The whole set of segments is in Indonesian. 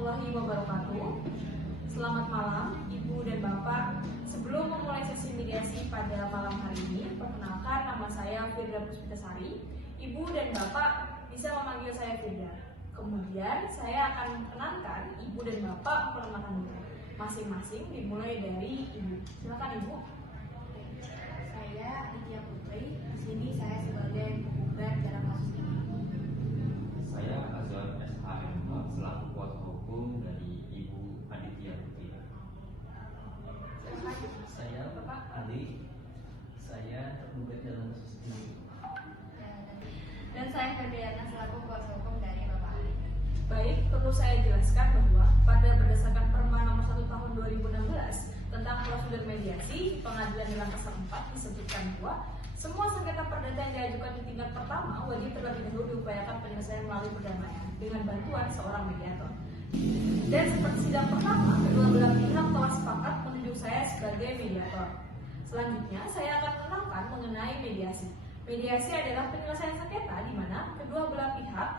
warahmatullahi wabarakatuh. Selamat malam Ibu dan Bapak. Sebelum memulai sesi mediasi pada malam hari ini, perkenalkan nama saya Firda Puspitasari. Ibu dan Bapak bisa memanggil saya Firda. Kemudian saya akan memperkenalkan Ibu dan Bapak memperkenalkan diri masing-masing, dimulai dari Ibu. Silakan Ibu. Saya Aditya Putri. Di sini saya sebagai penggugat dalam kasus ini. Saya Azwar SHM selaku kuasa hukum dari Ibu Aditya Putri. Saya Bapak Ali. Saya tergugat dalam kasus ini. Dan saya Ferdiana selaku kuasa hukum dari Bapak Ali. Baik, perlu saya jelaskan bahwa pada berdasarkan Perma nomor 1 tahun 2016 tentang prosedur mediasi, Pengadilan Negeri Pasar 4 disebutkan bahwa semua sengketa perdata yang diajukan di tingkat pertama wajib terlebih dahulu diupayakan penyelesaian melalui perdamaian dengan bantuan seorang mediator. Dan seperti sidang pertama, kedua belah pihak telah sepakat menunjuk saya sebagai mediator. Selanjutnya, saya akan menerangkan mengenai mediasi. Mediasi adalah penyelesaian sengketa di mana kedua belah pihak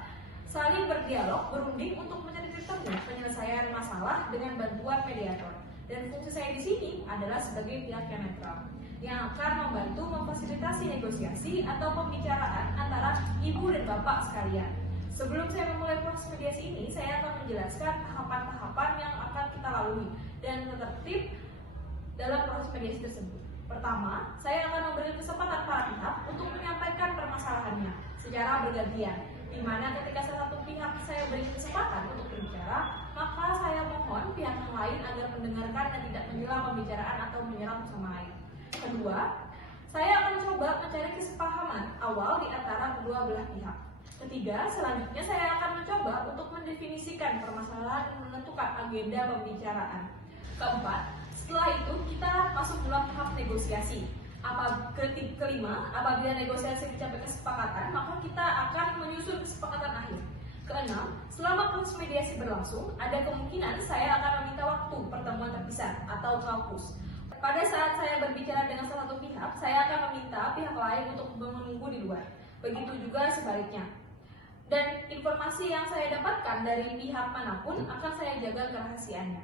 saling berdialog, berunding untuk mencari titik temu penyelesaian masalah dengan bantuan mediator. Dan fungsi saya di sini adalah sebagai pihak yang netral yang akan membantu memfasilitasi negosiasi atau pembicaraan antara ibu dan bapak sekalian. Sebelum saya memulai proses mediasi ini, saya akan menjelaskan tahapan-tahapan yang akan kita lalui dan tertib dalam proses mediasi tersebut. Pertama, saya akan memberi kesempatan para pihak untuk menyampaikan permasalahannya secara bergantian, di mana ketika salah satu pihak saya beri kesempatan untuk berbicara, maka saya mohon pihak yang lain agar mendengarkan dan tidak menyela pembicaraan atau menyerang sama lain. Kedua, saya akan coba mencari kesepahaman awal di antara kedua belah pihak. Ketiga, selanjutnya saya akan mencoba untuk mendefinisikan permasalahan dan menentukan agenda pembicaraan. Keempat, setelah itu kita masuk dalam tahap negosiasi. Kelima, apabila negosiasi mencapai kesepakatan, maka kita akan menyusun kesepakatan akhir. Keenam, selama proses mediasi berlangsung, ada kemungkinan saya akan meminta waktu pertemuan terpisah atau kaukus. Pada saat saya berbicara dengan salah satu pihak, saya akan meminta pihak lain untuk menunggu di luar. Begitu juga sebaliknya. Dan informasi yang saya dapatkan dari pihak manapun akan saya jaga kerahasiaannya.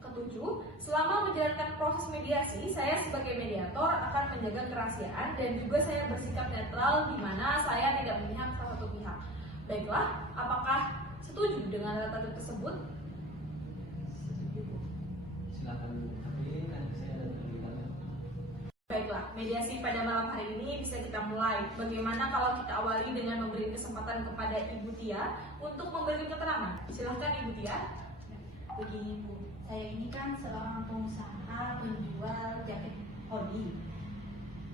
Ketujuh, selama menjalankan proses mediasi, saya sebagai mediator akan menjaga kerahasiaan dan juga saya bersikap netral di mana saya tidak memihak salah satu pihak. Baiklah, apakah setuju dengan data tersebut? Silakan. Tapi kan saya ada tulisannya. Baiklah, mediasi pada malam hari ini bisa kita mulai. Bagaimana kalau kita awali dengan memberi kesempatan kepada Ibu Tia untuk memberi keterangan? Silahkan Ibu Tia. Begini Bu, saya ini kan seorang pengusaha penjual jaket hoodie.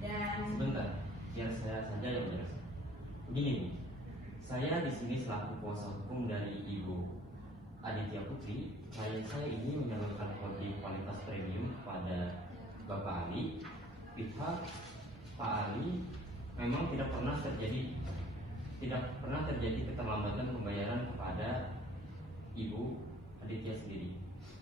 Dan Sebentar, biar saya saja yang menjelaskan. Begini Bu, saya di sini selaku kuasa hukum dari Ibu Aditya Putri. Klien saya ini menyalurkan hoodie kualitas premium kepada Bapak Ali. Pihak Pak Ali memang tidak pernah terjadi keterlambatan pembayaran kepada Ibu Aditya sendiri.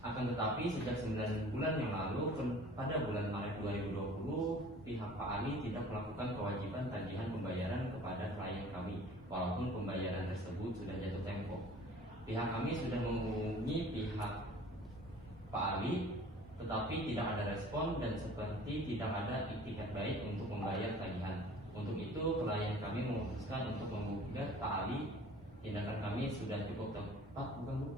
Akan tetapi sejak 9 bulan yang lalu, pada bulan Maret 2020, pihak Pak Ali tidak melakukan kewajiban tagihan pembayaran kepada klien kami, walaupun pembayaran tersebut sudah jatuh tempo. Pihak kami sudah menghubungi pihak Pak Ali, tetapi tidak ada respon dan seperti tidak ada itikat baik untuk membayar tagihan. Untuk itu, klien kami memutuskan untuk menggugat Pak Ali. Tindakan kami sudah cukup tepat, bukan Bu?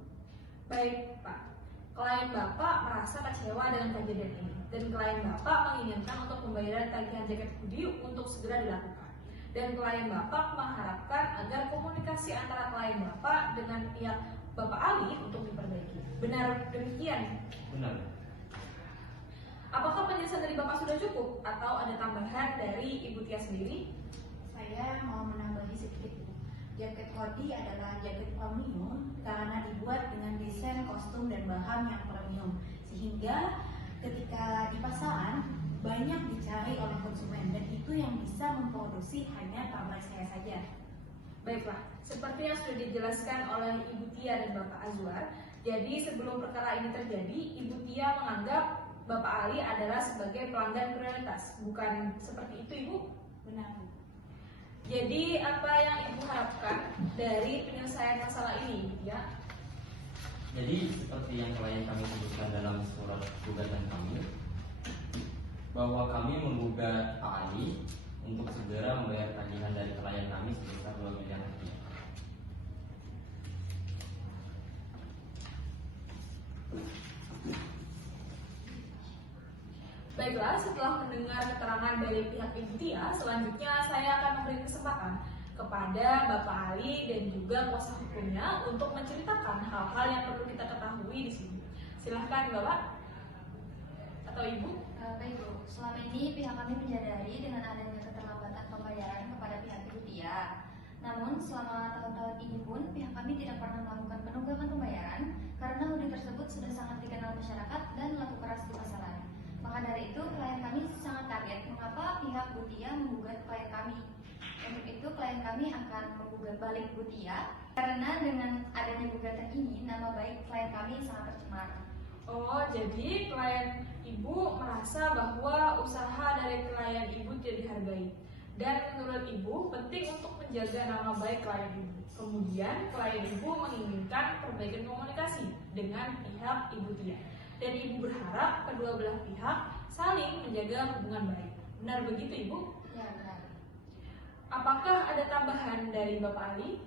Baik Pak, klien Bapak merasa kecewa dengan kejadian ini dan klien Bapak menginginkan untuk pembayaran tagihan jaket hoodie untuk segera dilakukan. Dan klien Bapak mengharapkan agar komunikasi antara klien Bapak dengan pihak Bapak Ali untuk diperbaiki. Benar demikian? Benar. Apakah penjelasan dari Bapak sudah cukup atau ada tambahan dari Ibu Tia sendiri? saya mau menambahi sedikit Bu. Jaket hoodie adalah jaket premium karena dibuat dengan desain, kostum, dan bahan yang premium. Sehingga ketika di pasaran banyak dicari oleh konsumen dan itu yang bisa memproduksi hanya pabrik saya saja. Baiklah, seperti yang sudah dijelaskan oleh Ibu Tia dan Bapak Azwar, jadi sebelum perkara ini terjadi, Ibu Tia menganggap Bapak Ali adalah sebagai pelanggan prioritas, bukan seperti itu Ibu? Benar Bu. Jadi apa yang Ibu harapkan dari penyelesaian masalah ini, Ibu Tia? Jadi seperti yang klien kami sebutkan dalam surat gugatan kami, bahwa kami menggugat Pak Ali untuk segera membayar tagihan dari klien kami sebesar 2 miliar rupiah. Baiklah, setelah mendengar keterangan dari pihak Ibu Tia, selanjutnya saya akan memberi kesempatan kepada Bapak Ali dan juga kuasa hukumnya untuk menceritakan hal-hal yang perlu kita ketahui di sini. Silahkan Bapak atau Ibu. Baik Bu, selama ini pihak kami menyadari dengan adanya keterlambatan pembayaran kepada pihak Ibu Tia. Namun selama tahun-tahun ini pun pihak kami tidak pernah melakukan penunggakan pembayaran karena holding tersebut sudah sangat dikenal masyarakat dan laku keras di pasaran. Maka dari itu klien kami sangat kaget mengapa pihak Bu Tia menggugat klien kami. Untuk itu klien kami akan menggugat balik Bu Tia karena dengan adanya gugatan ini nama baik klien kami sangat tercemar. Oh, jadi klien Ibu merasa bahwa usaha dari klien Ibu tidak dihargai. Dan menurut Ibu penting untuk menjaga nama baik klien Ibu. Kemudian klien Ibu menginginkan perbaikan komunikasi dengan pihak Ibu Tia. Dan Ibu berharap kedua belah pihak saling menjaga hubungan baik. Benar begitu Ibu? Ya benar. Apakah ada tambahan dari Bapak Ali?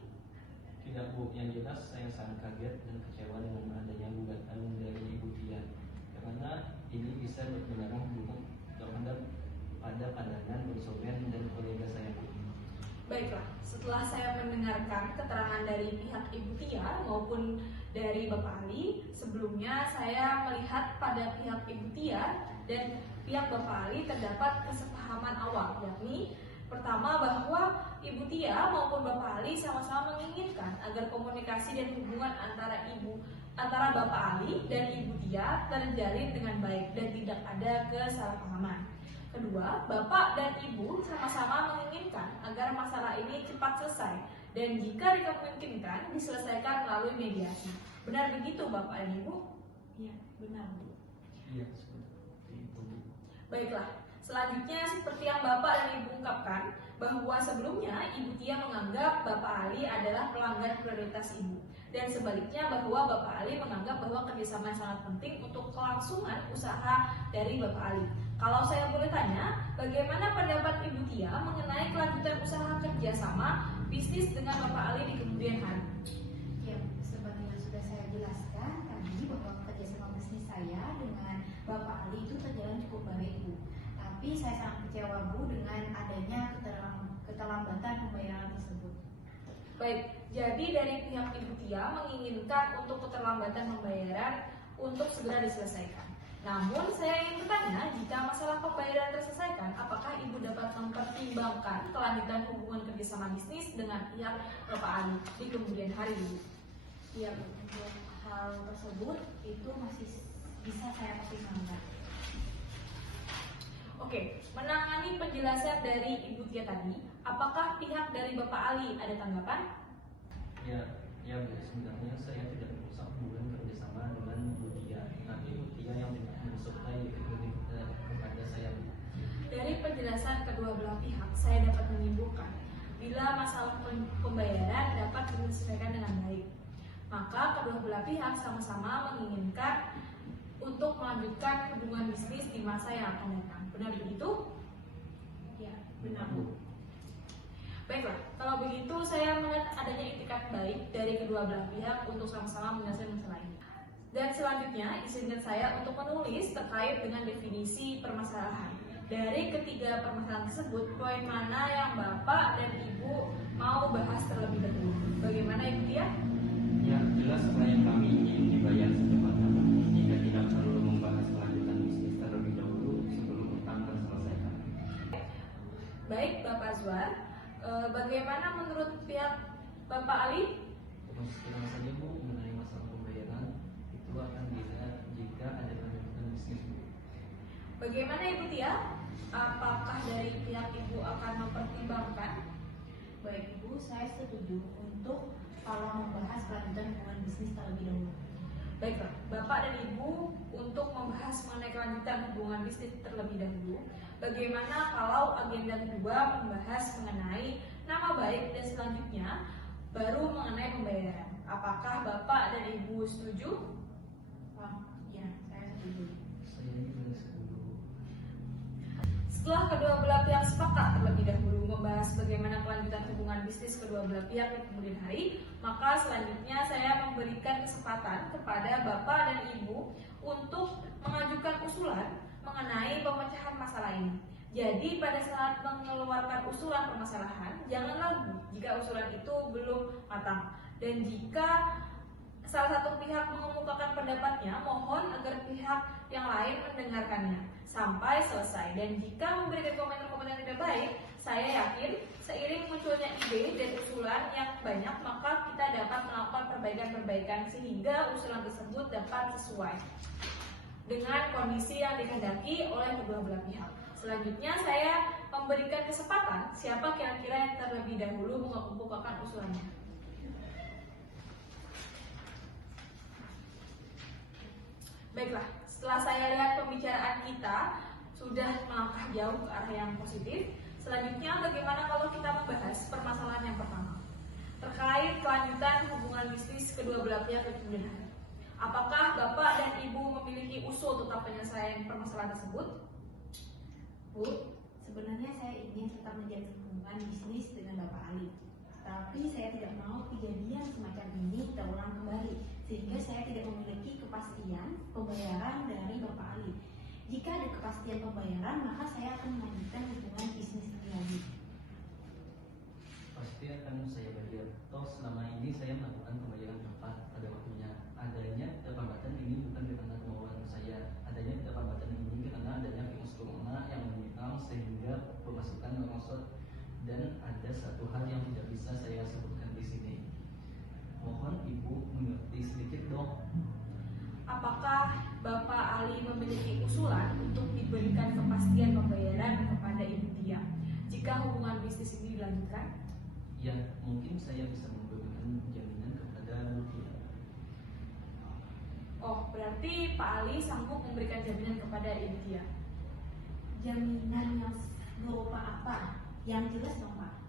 Tidak Bu, yang jelas saya sangat kaget dan kecewa dengan adanya gugatan dari Ibu Tia karena ini bisa berpengaruh buruk terhadap pada pandangan konsumen dan kolega saya Bu. Baiklah, setelah saya mendengarkan keterangan dari pihak Ibu Tia maupun dari Bapak Ali, sebelumnya saya melihat pada pihak Ibu Tia dan pihak Bapak Ali terdapat kesepahaman awal, yakni pertama bahwa Ibu Tia maupun Bapak Ali sama-sama menginginkan agar komunikasi dan hubungan antara Bapak Ali dan Ibu Tia terjalin dengan baik dan tidak ada kesalahpahaman. Kedua, Bapak dan Ibu sama-sama menginginkan agar masalah ini cepat selesai dan jika dimungkinkan diselesaikan melalui mediasi. Benar begitu Bapak dan Ibu? Iya, benar Bu. Iya, seperti itu Bu. Baiklah, selanjutnya seperti yang Bapak dan Ibu ungkapkan bahwa sebelumnya Ibu Tia menganggap Bapak Ali adalah pelanggan prioritas Ibu dan sebaliknya bahwa Bapak Ali menganggap bahwa kerjasama sangat penting untuk kelangsungan usaha dari Bapak Ali. Kalau saya boleh tanya, bagaimana pendapat Ibu Tia mengenai kelanjutan usaha kerjasama bisnis dengan Bapak Ali di kemudian hari? Ya, seperti yang sudah saya jelaskan tadi bahwa kerjasama bisnis saya dengan Bapak Ali itu terjalan cukup baik Bu. Tapi saya sangat kecewa Bu dengan adanya keterlambatan pembayaran tersebut. Baik, jadi dari pihak Ibu Tia menginginkan untuk keterlambatan pembayaran untuk segera diselesaikan. Namun saya ingin bertanya, jika masalah pembayaran terselesaikan, apakah Ibu dapat mempertimbangkan kelanjutan hubungan kerjasama bisnis dengan pihak Bapak Ali di kemudian hari Ibu? Ya, untuk hal tersebut itu masih bisa saya pertimbangkan. Oke, menangani penjelasan dari Ibu Tia tadi, apakah pihak dari Bapak Ali ada tanggapan? Ya Bu, sebenarnya saya tidak merusak hubungan kerjasama dengan Bu Tia. Nanti Bu Tia yang tidak mensuplai kepada saya Bu. Dari penjelasan kedua belah pihak, saya dapat menyimpulkan bila masalah pembayaran dapat diselesaikan dengan baik, maka kedua belah pihak sama-sama menginginkan untuk melanjutkan hubungan bisnis di masa yang akan datang. Benar begitu? Ya, benar Bu. Baiklah, kalau begitu saya melihat adanya itikat baik dari kedua belah pihak untuk sama-sama menyelesaikan masalah ini. Dan selanjutnya, izinkan saya untuk menulis terkait dengan definisi permasalahan. Dari ketiga permasalahan tersebut, poin mana yang Bapak dan Ibu mau bahas terlebih dahulu? Bagaimana Ibu Tia? Ya, jelas klien kami ingin dibayar secepatnya jika tidak perlu membahas kelanjutan bisnis terlebih dahulu sebelum utang terselesaikan. Baik, Bapak Azwar. Bagaimana menurut pihak Bapak Ali? Sekarang saja Bu, mengenai masalah pembayaran itu akan dilihat jika ada kelanjutan bisnis Bu. Bagaimana Ibu Tia? Apakah dari pihak Ibu akan mempertimbangkan? Baik Ibu, saya setuju untuk kalau membahas kelanjutan hubungan bisnis terlebih dahulu. Baiklah, Bapak dan Ibu untuk membahas mengenai kelanjutan hubungan bisnis terlebih dahulu. Bagaimana kalau agenda kedua membahas mengenai nama baik dan selanjutnya baru mengenai pembayaran? Apakah Bapak dan Ibu setuju? Ya, saya setuju. Saya juga setuju. Setelah kedua belah pihak sepakat terlebih dahulu membahas bagaimana kelanjutan hubungan bisnis kedua belah pihak di kemudian hari, maka selanjutnya saya memberikan kesempatan kepada Bapak dan Ibu untuk mengajukan usulan mengenai pemecahan masalah ini. Jadi pada saat mengeluarkan usulan permasalahan, jangan ragu jika usulan itu belum matang. Dan jika salah satu pihak mengemukakan pendapatnya, mohon agar pihak yang lain mendengarkannya sampai selesai. Dan jika memberikan komentar-komentar yang tidak baik, saya yakin seiring munculnya ide dan usulan yang banyak, maka kita dapat melakukan perbaikan-perbaikan sehingga usulan tersebut dapat sesuai dengan kondisi yang dikehendaki oleh kedua belah pihak. Selanjutnya saya memberikan kesempatan siapa kira-kira yang terlebih dahulu mengemukakan usulannya. Baiklah, setelah saya lihat pembicaraan kita sudah melangkah jauh ke arah yang positif, selanjutnya bagaimana kalau kita membahas permasalahan yang pertama terkait kelanjutan hubungan bisnis kedua belah pihak di kemudian hari. Apakah Bapak dan Ibu memiliki usul tentang penyelesaian permasalahan tersebut? Bu, sebenarnya saya ingin tetap menjalin hubungan bisnis dengan Bapak Ali. Tapi saya tidak mau kejadian semacam ini terulang kembali, sehingga saya tidak memiliki kepastian pembayaran dari Bapak Ali. Jika ada kepastian pembayaran, maka saya akan melanjutkan hubungan bisnis lagi. Pasti akan saya bayar. Toh selama ini saya melakukan pembayaran tepat pada waktunya. Adanya keterlambatan ini bukan karena kemauan saya. Adanya keterlambatan ini karena adanya virus corona yang menyerang sehingga pemasukan merosot. Dan ada satu hal yang tidak bisa saya sebutkan di sini. Mohon Ibu mengerti sedikit dong. Apakah Bapak Ali memiliki usulan untuk diberikan kepastian pembayaran kepada Ibu Tia jika hubungan bisnis ini dilanjutkan? Ya, mungkin saya bisa memberikan jaminan kepada Bu Tia. Oh, berarti Pak Ali sanggup memberikan jaminan kepada Ibu Tia. Jaminan yang berupa apa? Yang jelas dong, Pak.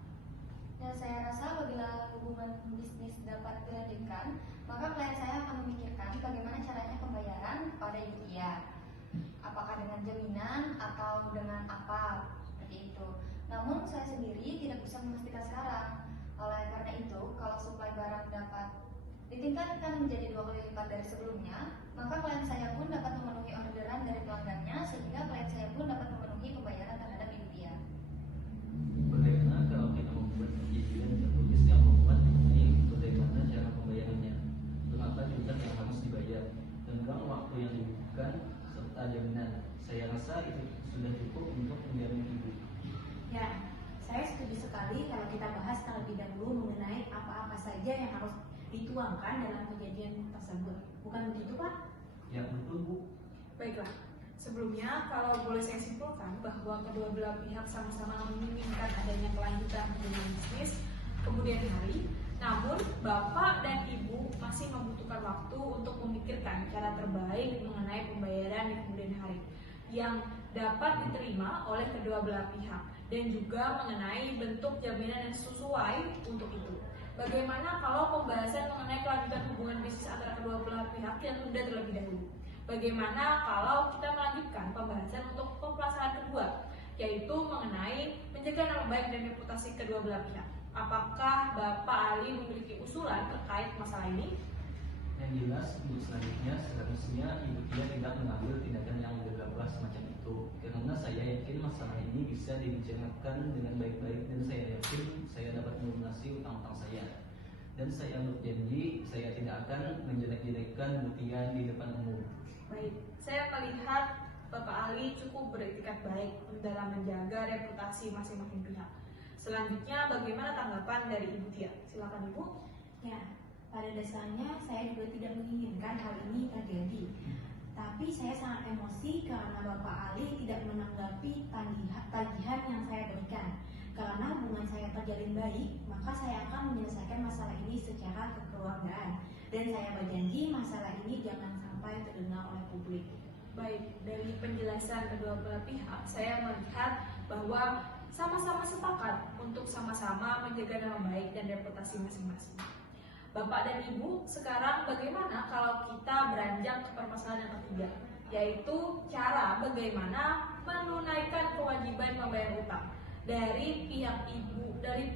Dan saya rasa apabila hubungan bisnis dapat dilanjutkan, maka klien saya akan memikirkan bagaimana caranya pembayaran kepada Ibu Tia. Apakah dengan jaminan atau dengan apa, seperti itu. Namun saya sendiri tidak bisa memastikan sekarang. Oleh karena itu, kalau suplai barang dapat ditingkatkan menjadi 2 kali lipat dari sebelumnya, maka klien saya pun dapat memenuhi orderan dari pelanggannya, sehingga klien saya pun dapat memenuhi pembayaran terhadap Ibu Tia. Bagaimana kalau kita membuat izin tertulis yang membuat mengenai bagaimana cara pembayarannya, berapa jumlah yang harus dibayar, tenggang waktu yang dibutuhkan, serta jaminan. Saya rasa itu sudah cukup untuk menjamin Ibu. Ya, saya setuju sekali kalau kita bahas terlebih dahulu mengenai apa-apa saja yang harus dituangkan dalam perjanjian tersebut. Bukan begitu, Pak? Ya betul Bu. Baiklah, sebelumnya kalau boleh saya simpulkan bahwa kedua belah pihak sama-sama menginginkan adanya kelanjutan hubungan bisnis kemudian hari, namun Bapak dan Ibu masih membutuhkan waktu untuk memikirkan cara terbaik mengenai pembayaran di kemudian hari yang dapat diterima oleh kedua belah pihak dan juga mengenai bentuk jaminan yang sesuai untuk itu. Bagaimana kalau pembahasan mengenai kelanjutan hubungan bisnis antara kedua belah pihak yang tunda terlebih dahulu? Bagaimana kalau kita melanjutkan pembahasan untuk pelaksanaan kedua, yaitu mengenai menjaga nama baik dan reputasi kedua belah pihak? Apakah Bapak Ali memiliki usulan terkait masalah ini? Yang jelas untuk selanjutnya seharusnya Ibu Tia tidak mengambil tindakan yang gegabah semacam itu, karena saya yakin masalah ini bisa dibicarakan dengan baik-baik dan saya yakin saya dapat melunasi utang-utang saya. Dan saya berjanji saya tidak akan menjelek-jelekkan Bu Tia di depan umum. Baik, saya melihat Bapak Ali cukup beretikat baik dalam menjaga reputasi masing-masing pihak. Selanjutnya, bagaimana tanggapan dari Ibu Tia? Silakan Ibu. Ya, pada dasarnya saya juga tidak menginginkan hal ini terjadi. Tapi saya sangat emosi karena Bapak Ali tidak menanggapi tagihan yang saya berikan. Karena hubungan saya terjalin baik, maka saya akan menyelesaikan masalah ini secara kekeluargaan. Dan saya berjanji masalah ini jangan sampai terdengar oleh publik. Baik, dari penjelasan kedua belah pihak, saya melihat bahwa sama-sama sepakat untuk sama-sama menjaga nama baik dan reputasi masing-masing. Bapak dan Ibu, sekarang bagaimana kalau kita beranjak ke permasalahan yang ketiga, yaitu cara bagaimana menunaikan kewajiban pembayaran utang dari pihak Ibu, dari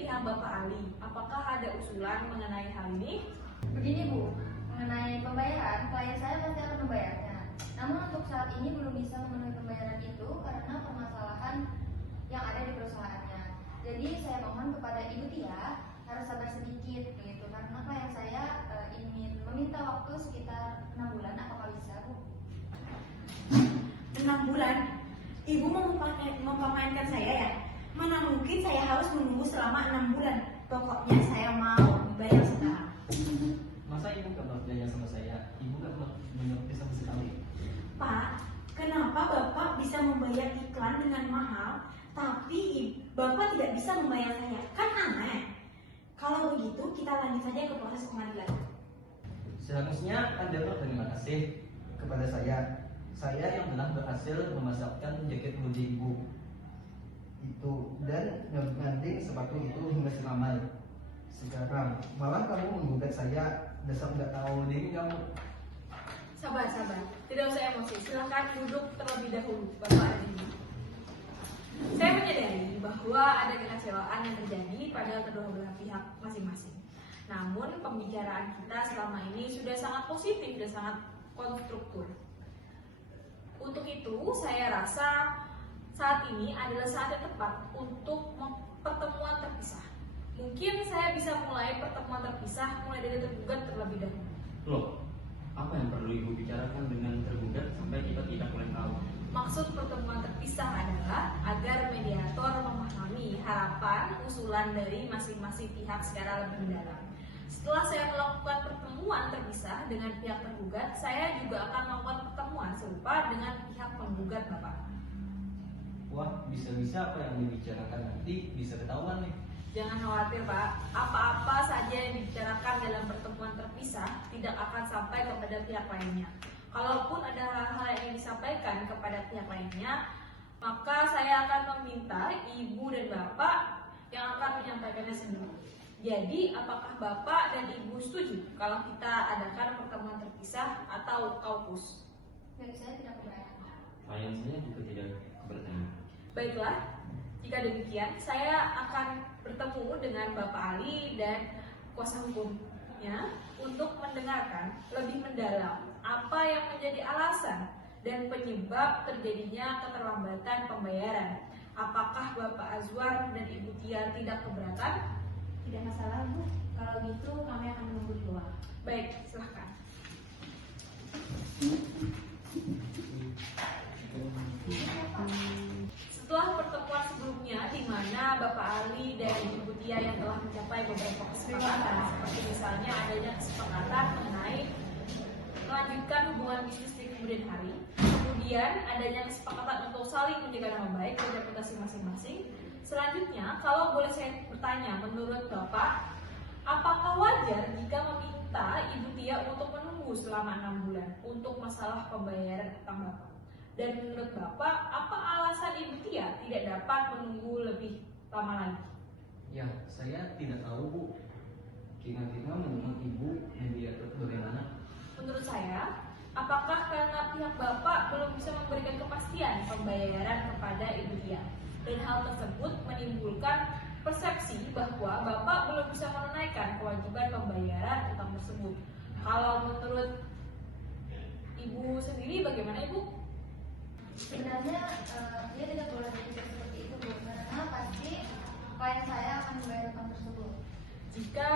pihak Bapak Ali. Apakah ada usulan mengenai hal ini? Begini Bu, mengenai pembayaran, klien saya pasti akan membayarnya. Namun untuk saat ini belum bisa memenuhi pembayaran itu karena permasalahan yang ada di perusahaannya. Jadi saya mohon kepada Ibu Tia harus sabar sedikit begitu, karena klien saya ingin meminta waktu sekitar 6 bulan. Apakah bisa Bu? 6 bulan? Ibu mau mempamainkan saya ya? Mana mungkin saya harus menunggu selama 6 bulan. Pokoknya saya mau bayar sekarang. Masa ibu gak pernah belajar sama saya? Ibu gak pernah mengerti sama sekali. Pak, kenapa Bapak bisa membayar iklan dengan mahal, tapi Bapak tidak bisa membayar saya? Kan aneh. Kalau begitu, kita lanjut saja ke proses pengadilan. Seharusnya Anda berterima kasih kepada saya. Saya yang telah berhasil memasarkan jaket hoodie ibu itu dan ngebanding sepatu itu hingga sekamar. Sekarang malah kamu menggugat saya, dasar nggak tahu diri kamu. Sabar, tidak usah emosi. Silahkan duduk terlebih dahulu, Bapak dan Ibu. Saya menyadari bahwa ada kekecewaan yang terjadi pada kedua belah pihak masing-masing. Namun pembicaraan kita selama ini sudah sangat positif dan sangat konstruktif. Untuk itu, saya rasa saat ini adalah saat yang tepat untuk pertemuan terpisah. Mungkin saya bisa mulai pertemuan terpisah mulai dari tergugat terlebih dahulu. Loh, apa yang perlu Ibu bicarakan dengan tergugat sampai kita tidak boleh tahu? Maksud pertemuan terpisah adalah agar mediator memahami harapan usulan dari masing-masing pihak secara lebih mendalam. Setelah saya melakukan pertemuan terpisah dengan pihak tergugat, saya juga akan melakukan pertemuan serupa dengan pihak penggugat Bapak. Wah, bisa-bisa apa yang dibicarakan nanti bisa ketahuan nih. Jangan khawatir Pak, apa-apa saja yang dibicarakan dalam pertemuan terpisah tidak akan sampai kepada pihak lainnya. Kalaupun ada hal-hal yang disampaikan kepada pihak lainnya, maka saya akan meminta Ibu dan Bapak yang akan menyampaikannya sendiri. Jadi, apakah Bapak dan Ibu setuju kalau kita adakan pertemuan terpisah atau kaukus? Baik, saya tidak keberatan. Klien saya juga tidak keberatan. Baiklah, jika demikian, saya akan bertemu dengan Bapak Ali dan kuasa hukumnya untuk mendengarkan lebih mendalam apa yang menjadi alasan dan penyebab terjadinya keterlambatan pembayaran. Apakah Bapak Azwar dan Ibu Tia tidak keberatan? Tidak masalah Bu, kalau gitu kami akan menunggu di luar. Baik, silahkan. Setelah pertemuan sebelumnya di mana Bapak Ali dan Ibu Tia yang telah mencapai beberapa kesepakatan, seperti misalnya adanya kesepakatan mengenai melanjutkan hubungan bisnis di kemudian hari, kemudian adanya kesepakatan untuk saling menjaga nama baik dan reputasi masing-masing. Selanjutnya, kalau boleh saya bertanya, menurut Bapak, apakah wajar jika meminta Ibu Tia untuk menunggu selama 6 bulan untuk masalah pembayaran utang Bapak? Dan menurut Bapak, apa alasan Ibu Tia tidak dapat menunggu lebih lama lagi? Ya, saya tidak tahu Bu. Kira-kira menurut Ibu mediator bagaimana? Menurut saya, apakah karena pihak Bapak belum bisa memberikan kepastian pembayaran kepada Ibu Tia? Dan hal tersebut menimbulkan persepsi bahwa Bapak belum bisa menunaikan kewajiban pembayaran utang tersebut. Kalau menurut Ibu sendiri bagaimana Ibu? Sebenarnya dia tidak boleh berpikir seperti itu Bu, karena pasti klien saya akan membayar utang tersebut. Jika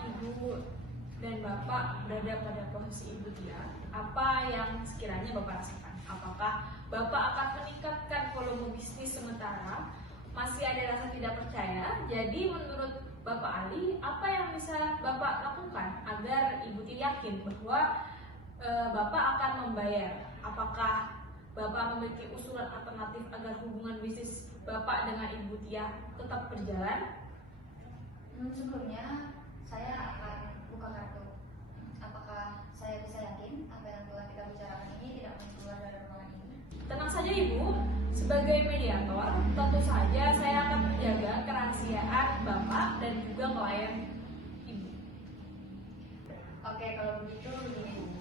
Ibu dan Bapak berada pada posisi Ibu Tia, apa yang sekiranya Bapak rasakan? Apakah Bapak akan meningkatkan volume bisnis sementara masih ada rasa tidak percaya? Jadi menurut Bapak Ali, apa yang bisa Bapak lakukan agar Ibu Tia yakin bahwa Bapak akan membayar? Apakah Bapak memiliki usulan alternatif agar hubungan bisnis Bapak dengan Ibu Tia tetap berjalan? Sebelumnya saya akan buka kartu. Apakah saya bisa yakin apa yang telah kita bicarakan ini tidak akan keluar dari ruangan ini? Tenang saja Ibu, sebagai mediator, tentu saja saya akan menjaga kerahasiaan Bapak dan juga klien Ibu. kalau begitu begini Bu.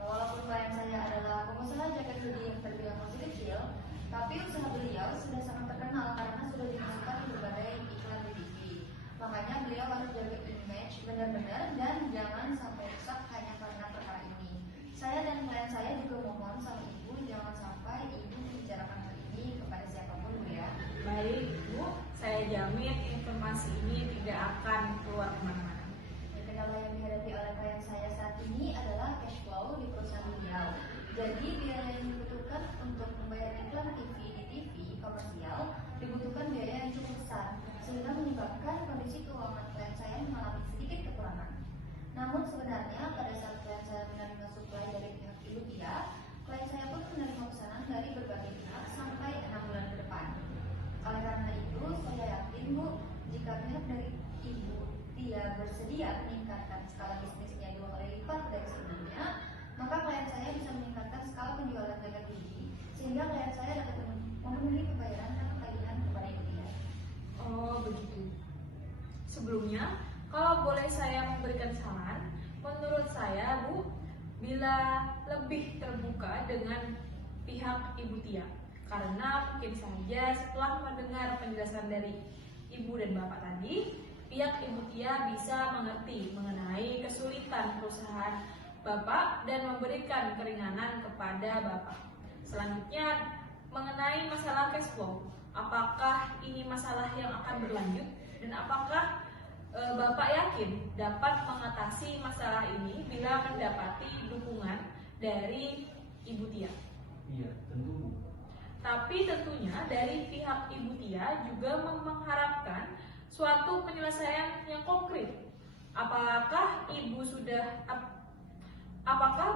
Walaupun klien saya adalah pengusaha jaket hoodie yang terbilang masih kecil, tapi usaha beliau sudah sangat terkenal karena sudah dimasukkan di berbagai iklan di TV. Makanya beliau harus jaga image benar-benar dan jangan sampai rusak hanya karena perkara ini. Saya dan klien saya juga mohon sama Ibu jangan sampai Ibu membicarakan hal ini kepada siapapun Bu ya. Baik Bu, saya jamin informasi ini tidak akan keluar kemana-mana. Kendala yang dihadapi oleh klien saya saat ini adalah cash flow di perusahaan beliau. Jadi biaya yang dibutuhkan untuk membayar iklan TV di TV komersial dibutuhkan biaya yang cukup besar, sehingga menyebabkan kondisi keuangan klien saya mengalami sedikit kekurangan. Namun sebenarnya pada saat klien saya menerima suplai dari pihak Ibu Tia, klien saya pun menerima pesanan dari berbagai pihak sampai 6 bulan ke depan. Oleh karena itu, saya yakin Bu, jika pihak dari Ibu Tia bersedia meningkatkan skala bisnisnya 2 kali lipat dari sebelumnya, maka klien saya bisa meningkatkan skala penjualan jaket tinggi, sehingga klien saya dapat memenuhi pembayaran dan tagihan kepada Ibu Tia. Oh begitu. Sebelumnya, kalau boleh saya memberikan saran, menurut saya Bu, bila lebih terbuka dengan pihak Ibu Tia, karena mungkin saja setelah mendengar penjelasan dari Ibu dan Bapak tadi, pihak Ibu Tia bisa mengerti mengenai kesulitan perusahaan Bapak dan memberikan keringanan kepada Bapak. Selanjutnya, mengenai masalah cash flow, apakah ini masalah yang akan berlanjut dan apakah Bapak yakin dapat mengatasi masalah ini bila mendapati dukungan dari Ibu Tia? Iya, tentu Bu. Tapi tentunya dari pihak Ibu Tia juga mengharapkan suatu penyelesaian yang konkret. Apakah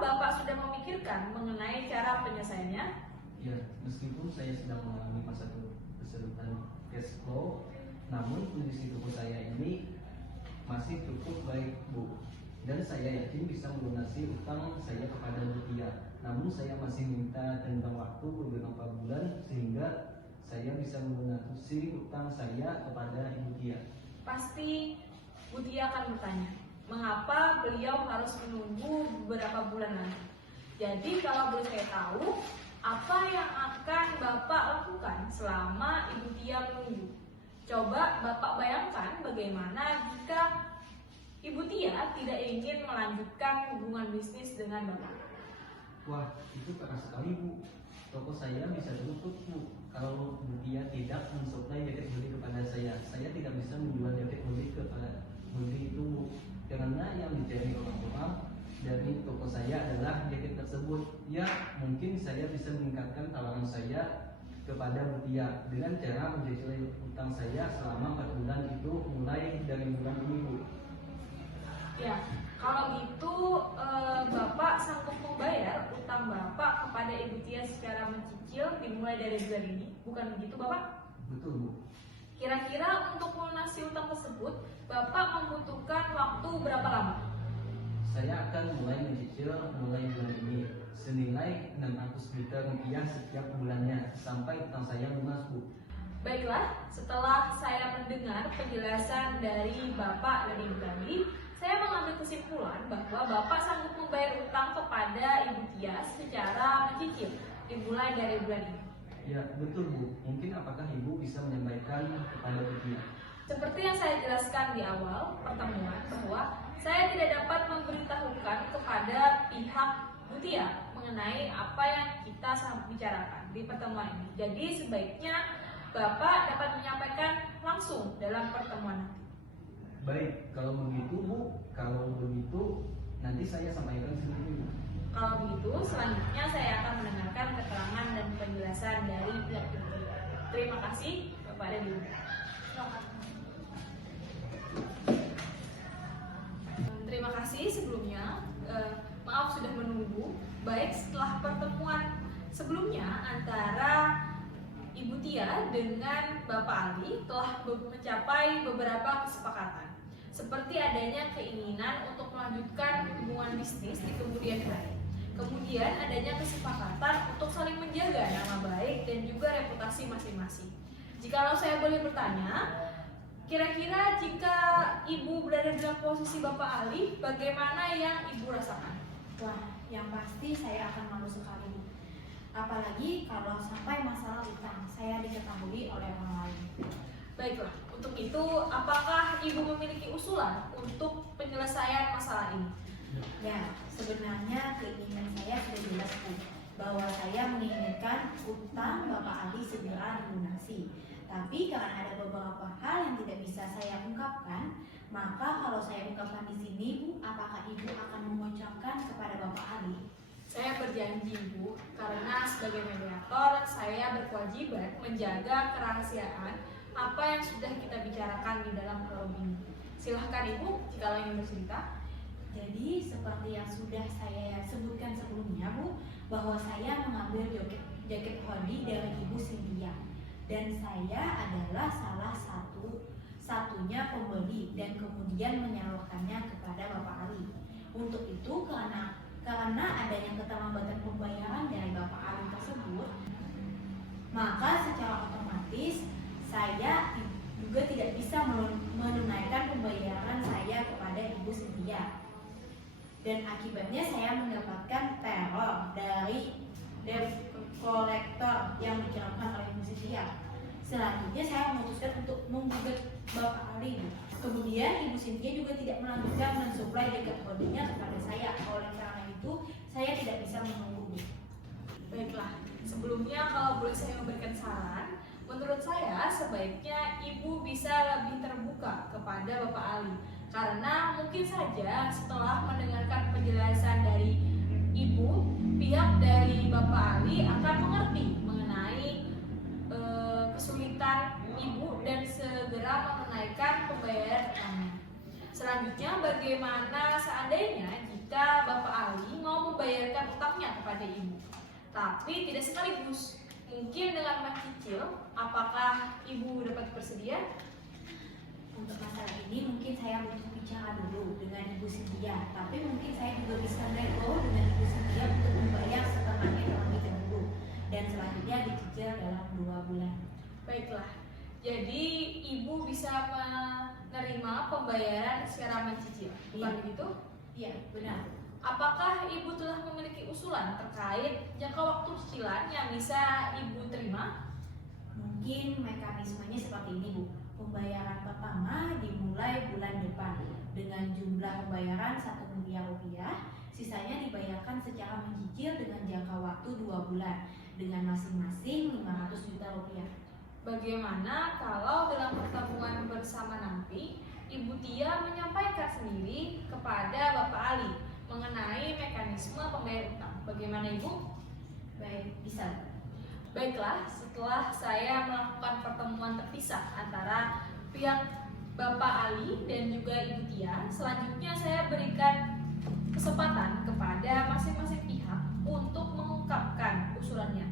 Bapak sudah memikirkan mengenai cara penyelesaiannya? Ya, meskipun saya sedang mengalami masa kesulitan cash flow, namun kondisi tubuh saya ini masih cukup baik Bu. Dan saya yakin bisa melunasi utang saya kepada Bu Tia. Namun saya masih minta tentang waktu beberapa bulan sehingga saya bisa melunasi utang saya kepada Ibu Tia. Pasti Bu Tia akan bertanya, mengapa beliau harus menunggu beberapa bulan lagi? Jadi kalau boleh saya tahu, apa yang akan Bapak lakukan selama Ibu Tia menunggu? Coba Bapak bayangkan bagaimana jika Ibu Tia tidak ingin melanjutkan hubungan bisnis dengan Bapak. Wah, itu keras sekali Bu. Toko saya bisa tutup Bu kalau Bu Tia tidak mensuplai jaket hoodie kepada saya. Saya tidak bisa menjual jaket hoodie kepada hoodie itu Bu. Karena yang dicari orang-orang dari toko saya adalah jaket tersebut. Ya, mungkin saya bisa meningkatkan tawaran saya kepada Bu Tia dengan cara mencicil utang saya selama 4 bulan itu mulai dari bulan ini Bu. Ya, kalau gitu Bapak sanggup membayar utang Bapak kepada Ibu Tia secara mencicil dimulai dari bulan ini, bukan begitu Bapak? Betul Bu. Kira-kira untuk melunasi utang tersebut, Bapak membutuhkan waktu berapa lama? Saya akan mulai mencicil mulai bulan ini senilai 600 juta rupiah setiap bulannya sampai utang saya lunas Bu. Baiklah, setelah saya mendengar penjelasan dari Bapak dan Ibu tadi, saya mengambil kesimpulan bahwa Bapak sanggup membayar utang kepada Ibu Tia secara mencicil dimulai dari bulan ini. Ya, betul Bu. Mungkin apakah Ibu bisa menyampaikan kepada Bu Tia? Seperti yang saya jelaskan di awal pertemuan bahwa saya tidak dapat memberitahukan kepada pihak Bu Tia mengenai apa yang kita bicarakan di pertemuan ini. Jadi sebaiknya Bapak dapat menyampaikan langsung dalam pertemuan nanti. Baik, kalau begitu Bu, kalau begitu nanti saya sampaikan sendiri Bu. Kalau begitu, selanjutnya saya akan mendengarkan keterangan dan penjelasan dari pihak Ibu Tia. Terima kasih Bapak dan Ibu. Terima kasih sebelumnya. Maaf sudah menunggu. Baik, setelah pertemuan sebelumnya antara Ibu Tia dengan Bapak Ali telah mencapai beberapa kesepakatan. Seperti adanya keinginan untuk melanjutkan hubungan bisnis di kemudian hari. Kemudian adanya kesepakatan untuk saling menjaga nama baik dan juga reputasi masing-masing. Jikalau saya boleh bertanya, Kira-kira jika ibu berada dalam posisi Bapak Ali, bagaimana yang ibu rasakan? Wah, yang pasti saya akan malu sekali, Bu. Apalagi kalau sampai masalah utang saya diketahui oleh orang lain. Baiklah, untuk itu apakah ibu memiliki usulan untuk penyelesaian masalah ini? Ya, sebenarnya keinginan saya sudah jelas, Bu, bahwa saya menginginkan utang Bapak Ali segera dilunasi. Tapi karena ada beberapa hal yang tidak bisa saya ungkapkan, maka kalau saya ungkapkan di sini, Bu, apakah Ibu akan mengucapkan kepada Bapak Ali? Saya berjanji, Bu, karena sebagai mediator saya berkewajiban menjaga kerahasiaan apa yang sudah kita bicarakan di dalam forum ini. Silahkan Ibu, jika ingin bercerita. Jadi seperti yang sudah saya sebutkan sebelumnya, Bu, bahwa saya mengambil jaket hoodie dari Ibu Cynthia. Dan saya adalah salah satunya pembeli dan kemudian menyalurkannya kepada Bapak Ali. Untuk itu karena adanya keterlambatan pembayaran dari Bapak Ali tersebut, maka secara otomatis saya juga tidak bisa menunaikan pembayaran saya kepada Ibu Cynthia. Dan akibatnya saya mendapatkan teror dari debt kolektor yang dikirimkan oleh Ibu Cynthia. Selanjutnya saya memutuskan untuk menggugat Bapak Ali. Kemudian Ibu Cynthia juga tidak melanjutkan mensuplai jaket hoodie-nya kepada saya. Oleh karena itu saya tidak bisa menunggu. Baiklah, sebelumnya kalau boleh saya memberikan saran, menurut saya sebaiknya Ibu bisa lebih terbuka kepada Bapak Ali. Karena mungkin saja setelah mendengarkan penjelasan dari Ibu, pihak dari Bapak Ali akan mengerti mengenai kesulitan Ibu dan segera menunaikan pembayaran utangnya. Selanjutnya, bagaimana seandainya jika Bapak Ali mau membayarkan utangnya kepada Ibu, tapi tidak sekaligus, mungkin dengan mencicil? Apakah Ibu dapat bersedia? Untuk masalah ini mungkin saya butuh bicara dulu dengan Ibu Cynthia. Tapi mungkin saya juga bisa nego dengan Ibu Cynthia untuk membayar setengahnya terlebih dahulu dan selanjutnya dicicil dalam 2 bulan. Baiklah, jadi Ibu bisa menerima pembayaran secara mencicil, bukan Iya. begitu? Iya, benar. Apakah Ibu telah memiliki usulan terkait jangka waktu cicilan yang bisa Ibu terima? Mungkin mekanismenya seperti ini, Bu. Pembayaran pertama dimulai bulan depan dengan jumlah pembayaran 1 miliar rupiah. Sisanya dibayarkan secara mencicil dengan jangka waktu 2 bulan dengan masing-masing 500 juta rupiah. Bagaimana kalau dalam pertemuan bersama nanti Ibu Tia menyampaikan sendiri kepada Bapak Ali mengenai mekanisme pembayaran utang? Bagaimana Ibu? Baik, bisa. Baiklah, setelah saya melakukan pertemuan terpisah antara pihak Bapak Ali dan juga Ibu Tia, selanjutnya saya berikan kesempatan kepada masing-masing pihak untuk mengungkapkan usulannya.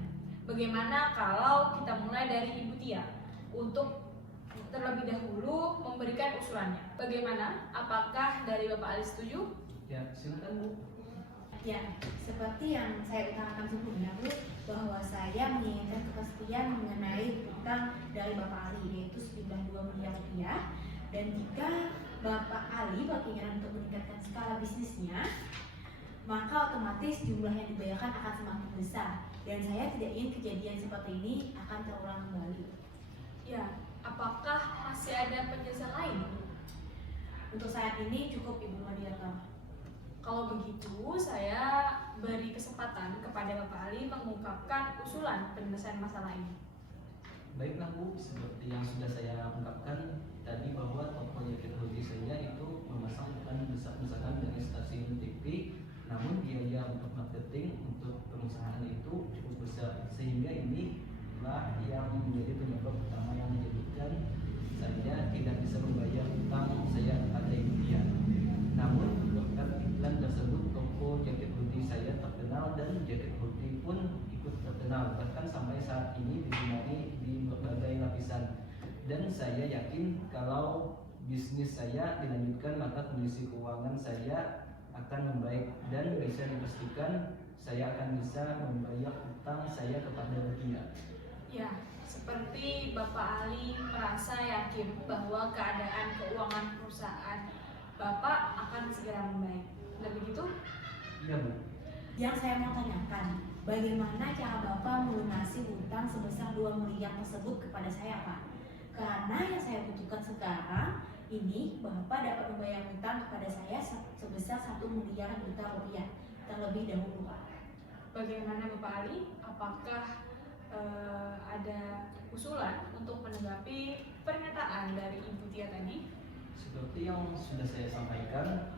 Bagaimana kalau kita mulai dari Ibu Tia untuk terlebih dahulu memberikan usulannya? Bagaimana? Apakah dari Bapak Ali setuju? Ya, silakan Bu. Ya, seperti yang saya utarakan sebelumnya, Bu, bahwa saya menginginkan kepastian mengenai utang dari Bapak Ali, yaitu sejumlah 2 miliar rupiah. Dan jika Bapak Ali berkeinginan untuk meningkatkan skala bisnisnya, maka otomatis jumlah yang dibayarkan akan semakin besar. Dan saya tidak ingin kejadian seperti ini akan terulang kembali. Ya, apakah masih ada penjelasan lain? Untuk saat ini cukup, Ibu Mediator. Kalau begitu, saya beri kesempatan kepada Bapak Ali mengungkapkan usulan penyelesaian masalah ini. Baiklah Bu, seperti yang sudah saya ungkapkan tadi bahwa toko jaket hoodie saya itu memasang iklan besar-besaran dari stasiun TV, namun biaya untuk marketing untuk perusahaan itu cukup besar, sehingga inilah yang menjadi penyebab utama yang menjadikan saya tidak bisa membayar utang saya kepada Ibu Tia. Namun berkat iklan tersebut, toko jaket hoodie saya terkenal dan jaket hoodie pun ikut terkenal, bahkan sampai saat ini digemari di berbagai lapisan. Dan saya yakin kalau bisnis saya dilanjutkan, maka kondisi keuangan saya akan membaik dan bisa dipastikan saya akan bisa membayar utang saya kepada Ibu Tia. Ya, seperti Bapak Ali merasa yakin bahwa keadaan keuangan perusahaan Bapak akan segera membaik. Benar begitu? Iya Bu. Yang saya mau tanyakan, bagaimana cara Bapak melunasi utang sebesar 2 miliar tersebut kepada saya, Pak? Karena yang saya butuhkan sekarang ini Bapak dapat membayar utang kepada saya sebesar 1 miliar juta rupiah terlebih dahulu, Pak. Bagaimana Bapak Ali? Apakah ada usulan untuk menanggapi pernyataan dari Ibu Tia tadi? Seperti yang sudah saya sampaikan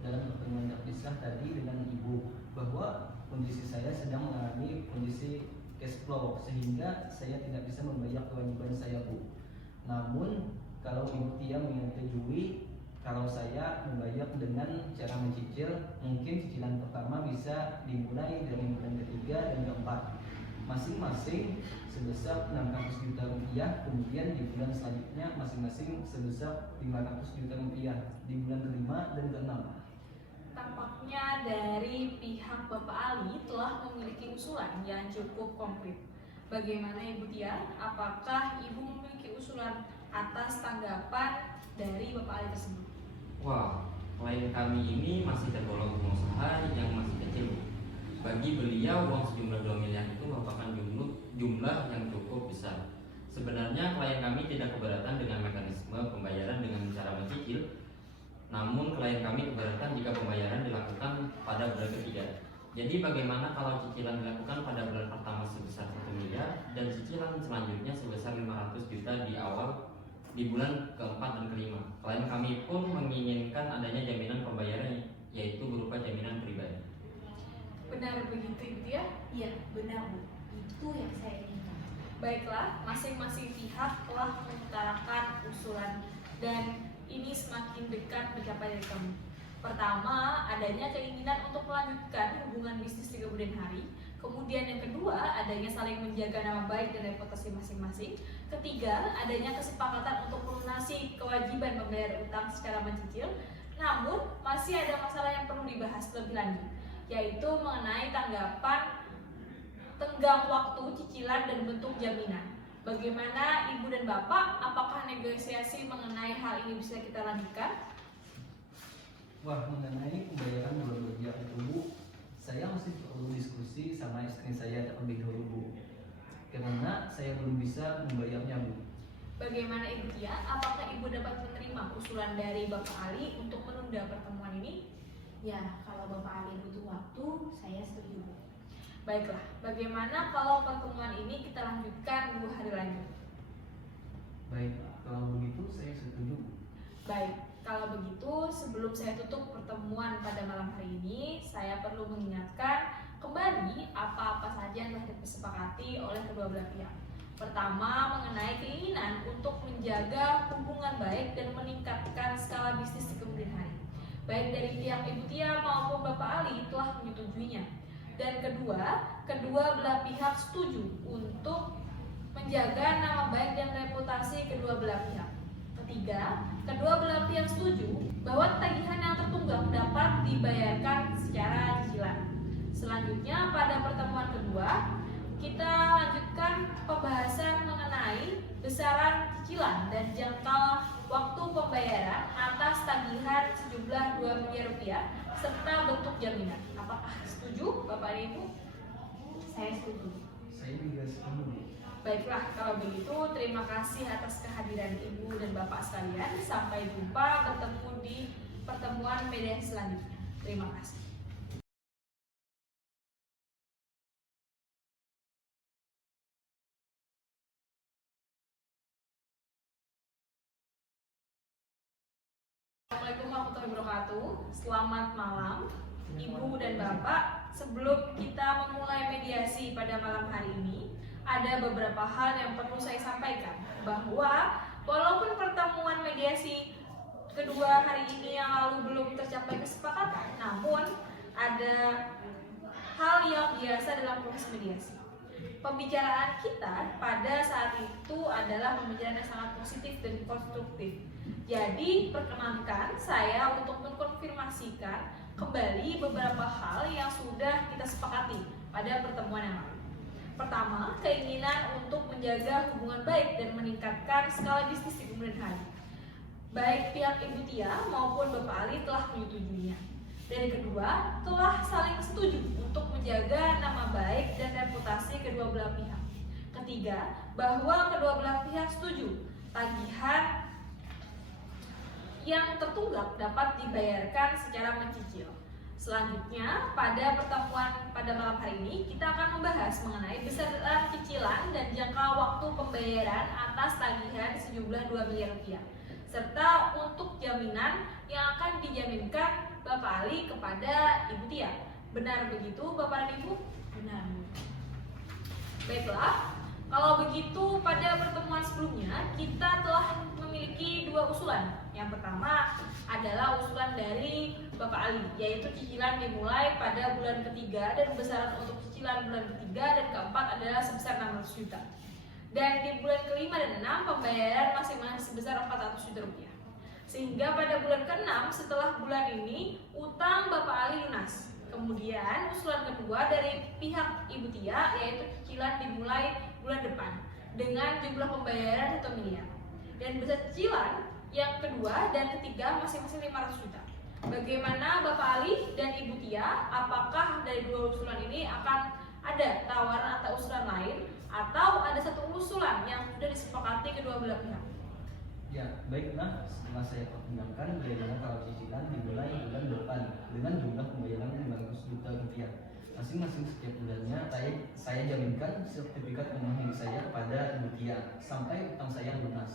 dalam pertemuan terpisah tadi dengan Ibu, bahwa kondisi saya sedang mengalami kondisi cash flow sehingga saya tidak bisa membayar kewajiban saya Bu. Namun kalau Ibu Tia menyetujui kalau saya membayar dengan cara mencicil, mungkin cicilan pertama bisa dimulai dari bulan ketiga dan keempat, masing-masing sebesar 600 juta rupiah, kemudian di bulan selanjutnya masing-masing sebesar 500 juta rupiah di bulan kelima dan keenam. Tampaknya dari pihak Bapak Ali telah memiliki usulan yang cukup konkret. Bagaimana Ibu Tia? Apakah Ibu memiliki usulan atas tanggapan dari Bapak Ali tersebut? Wah, klien kami ini masih tergolong pengusaha yang masih kecil. Bagi beliau, uang sejumlah 2 miliar itu merupakan jumlah yang cukup besar. Sebenarnya klien kami tidak keberatan dengan mekanisme pembayaran dengan cara mencicil, namun klien kami keberatan jika pembayaran dilakukan pada bulan ketiga. Jadi bagaimana kalau cicilan dilakukan pada bulan pertama sebesar 1 miliar dan cicilan selanjutnya sebesar 500 juta di bulan keempat dan kelima. Klien kami pun menginginkan adanya jaminan pembayaran, yaitu berupa jaminan pribadi. Benar begitu Ibu Tia? Iya, benar Bu. Itu yang saya inginkan. Baiklah, masing-masing pihak telah mengutarakan usulan dan ini semakin dekat mencapai dari kami. Pertama, adanya keinginan untuk melanjutkan hubungan bisnis di kemudian hari. Kemudian yang kedua, adanya saling menjaga nama baik dan reputasi masing-masing. Ketiga, adanya kesepakatan untuk melunasi kewajiban membayar utang secara mencicil. Namun, masih ada masalah yang perlu dibahas lebih lanjut, yaitu mengenai tanggapan tenggang waktu cicilan dan bentuk jaminan. Bagaimana Ibu dan Bapak? Apakah negosiasi mengenai hal ini bisa kita lanjutkan? Wah, mengenai pembayaran 2 miliar itu Bu, saya masih perlu diskusi sama istri saya terlebih dahulu Bu, karena saya belum bisa membayarnya Bu. Bagaimana Ibu Tia? Apakah Ibu dapat menerima usulan dari Bapak Ali untuk menunda pertemuan ini? Ya, kalau Bapak Ali butuh waktu, saya setuju Bu. Baiklah, bagaimana kalau pertemuan ini kita lanjutkan 2 hari lagi? Baik, kalau begitu saya setuju Bu. Baik, kalau begitu sebelum saya tutup pertemuan pada malam hari ini, saya perlu mengingatkan kembali apa-apa saja yang telah disepakati oleh kedua belah pihak. Pertama, mengenai keinginan untuk menjaga hubungan baik dan meningkatkan skala bisnis di kemudian hari. Baik dari pihak Ibu Tia maupun Bapak Ali telah menyetujuinya. Dan kedua belah pihak setuju untuk menjaga nama baik dan reputasi kedua belah pihak. Ketiga, kedua belah pihak setuju bahwa tagihan yang tertunggak dapat dibayarkan secara cicilan. Selanjutnya, pada pertemuan kedua, kita lanjutkan pembahasan mengenai besaran cicilan dan jangka waktu pembayaran atas tagihan sejumlah 2 miliar rupiah serta bentuk jaminan. Apakah setuju Bapak dan Ibu? Saya setuju. Saya juga setuju Bu. Baiklah, kalau begitu terima kasih atas kehadiran Ibu dan Bapak sekalian. Sampai jumpa bertemu di pertemuan media selanjutnya. Terima kasih. Assalamualaikum warahmatullahi wabarakatuh. Selamat malam Ibu dan Bapak. Sebelum kita memulai mediasi pada malam hari ini, ada beberapa hal yang perlu saya sampaikan, bahwa walaupun pertemuan mediasi kedua hari ini yang lalu belum tercapai kesepakatan, namun ada hal yang biasa dalam proses mediasi. Pembicaraan kita pada saat itu adalah pembicaraan yang sangat positif dan konstruktif. Jadi perkenankan saya untuk mengkonfirmasikan kembali beberapa hal yang sudah kita sepakati pada pertemuan yang lalu. Pertama, keinginan untuk menjaga hubungan baik dan meningkatkan skala bisnis di kemudian hari. Baik pihak Ibu Tia maupun Bapak Ali telah menyetujuinya. Dan yang kedua, telah saling setuju untuk menjaga nama baik dan reputasi kedua belah pihak. Ketiga, bahwa kedua belah pihak setuju tagihan yang tertunggak dapat dibayarkan secara mencicil. Selanjutnya, pada pertemuan pada malam hari ini, kita akan membahas mengenai besaran cicilan dan jangka waktu pembayaran atas tagihan sejumlah 2 miliar rupiah, serta untuk jaminan yang akan dijaminkan Bapak Ali kepada Ibu Tia. Benar begitu, Bapak dan Ibu? Benar. Baiklah, kalau begitu pada pertemuan sebelumnya kita telah memiliki 2 usulan. Yang pertama adalah usulan dari Bapak Ali, yaitu cicilan dimulai pada bulan ketiga dan besaran untuk cicilan bulan ketiga dan keempat adalah sebesar 600 juta. Dan di bulan kelima dan 6 pembayaran masing-masing sebesar 400 juta rupiah. Sehingga pada bulan ke-6 setelah bulan ini utang Bapak Ali lunas. Kemudian usulan kedua dari pihak Ibu Tia yaitu cicilan dimulai bulan depan dengan jumlah pembayaran 1 miliar. Dan besar cicilan yang kedua dan ketiga masing-masing 500 juta. Bagaimana Bapak Ali dan Ibu Tia? Apakah dari 2 usulan ini akan ada tawaran atau usulan lain atau ada satu usulan yang sudah disepakati kedua belah pihak? Ya, baiklah. Setelah saya pertimbangkan, bagaimana kalau cicilan dimulai bulan depan dengan jumlah pembayaran 500 juta rupiah. Masing-masing setiap bulannya saya jaminkan sertifikat rumah milik saya kepada Ibu Tia sampai utang saya lunas.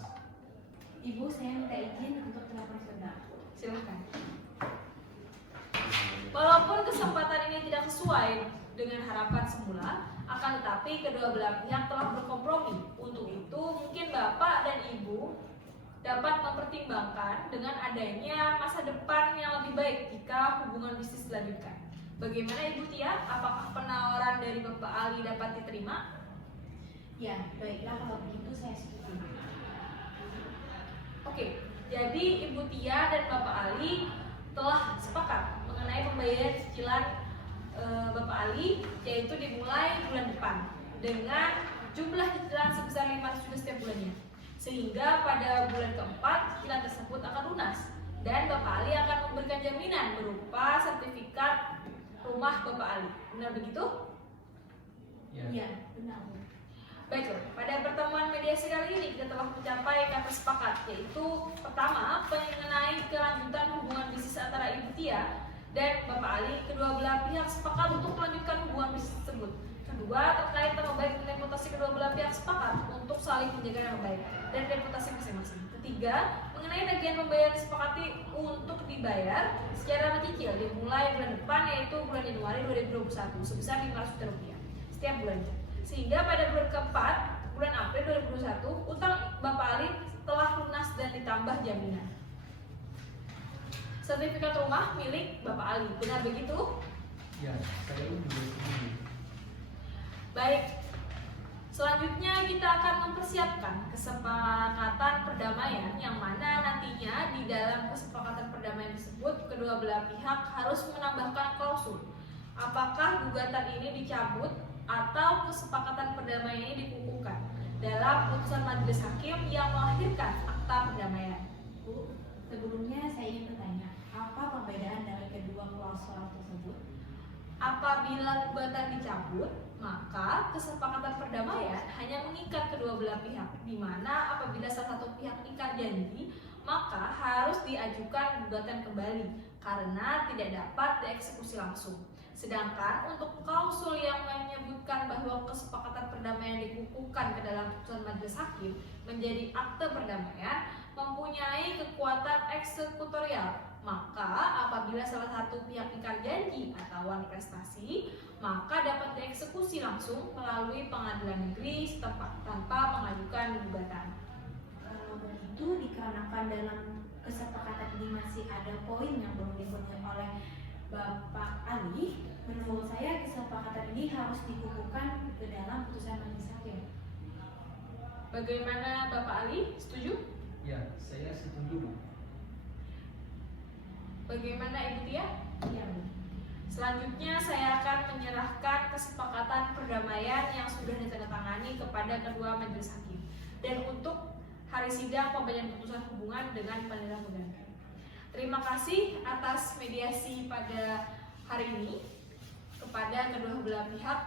Ibu, saya minta izin untuk telepon sebentar. Silahkan. Walaupun kesempatan ini tidak sesuai dengan harapan semula, akan tetapi kedua belah pihak telah berkompromi. Untuk itu, mungkin Bapak dan Ibu dapat mempertimbangkan dengan adanya masa depan yang lebih baik jika hubungan bisnis dilanjutkan. Bagaimana Ibu Tia? Apakah penawaran dari Bapak Ali dapat diterima? Ya, baiklah kalau begitu saya setuju. Oke, jadi Ibu Tia dan Bapak Ali telah sepakat mengenai pembayaran cicilan Bapak Ali, yaitu dimulai bulan depan dengan jumlah cicilan sebesar 500 juta setiap bulannya. Sehingga pada bulan keempat cicilan tersebut akan lunas dan Bapak Ali akan memberikan jaminan berupa sertifikat rumah Bapak Ali. Benar begitu? Iya, benar. Baiklah, pada pertemuan mediasi kali ini kita telah mencapai kata sepakat, yaitu pertama, mengenai kelanjutan hubungan bisnis antara Ibu Tia dan Bapak Ali. Kedua belah pihak sepakat untuk melanjutkan hubungan bisnis tersebut. Kedua, terkait nama baik dan reputasi kedua belah pihak sepakat untuk saling menjaga nama baik dan reputasi masing-masing. Ketiga, mengenai tagihan pembayaran disepakati untuk dibayar secara mencicil dimulai bulan depan, yaitu bulan Januari 2021 sebesar 500 juta rupiah setiap bulannya. Sehingga pada bulan keempat, bulan April 2021, utang Bapak Ali telah lunas dan ditambah jaminan sertifikat rumah milik Bapak Ali. Benar begitu? Ya, saya juga setuju. Baik, selanjutnya kita akan mempersiapkan kesepakatan perdamaian yang mana nantinya di dalam kesepakatan perdamaian tersebut kedua belah pihak harus menambahkan klausul. Apakah gugatan ini dicabut atau kesepakatan perdamaian ini dikukuhkan dalam putusan majelis hakim yang melahirkan akta perdamaian. Bu, sebelumnya saya ingin bertanya, apa perbedaan dari kedua klausul tersebut? Apabila gugatan dicabut, maka kesepakatan perdamaian hanya mengikat kedua belah pihak, di mana apabila salah satu pihak ingkar janji, maka harus diajukan gugatan kembali karena tidak dapat dieksekusi langsung. Sedangkan untuk klausul yang menyebutkan bahwa kesepakatan perdamaian dikukuhkan ke dalam putusan majelis hakim menjadi akte perdamaian mempunyai kekuatan eksekutorial. Maka apabila salah satu pihak ingkar janji atau prestasi, maka dapat dieksekusi langsung melalui pengadilan negeri setempat tanpa mengajukan gugatan. Kalau begitu, dikarenakan dalam kesepakatan ini masih ada poin yang belum dipenuhi oleh Bapak Ali, menurut saya kesepakatan ini harus dikukuhkan ke dalam putusan majelis hakim. Bagaimana Bapak Ali? Setuju? Ya, saya setuju, Bu. Bagaimana Ibu Tia? Iya, Bu. Selanjutnya saya akan menyerahkan kesepakatan perdamaian yang sudah ditandatangani kepada kedua majelis hakim dan untuk hari sidang pembacaan putusan hubungan dengan pengadilan pengganti. Terima kasih atas mediasi pada hari ini kepada kedua belah pihak.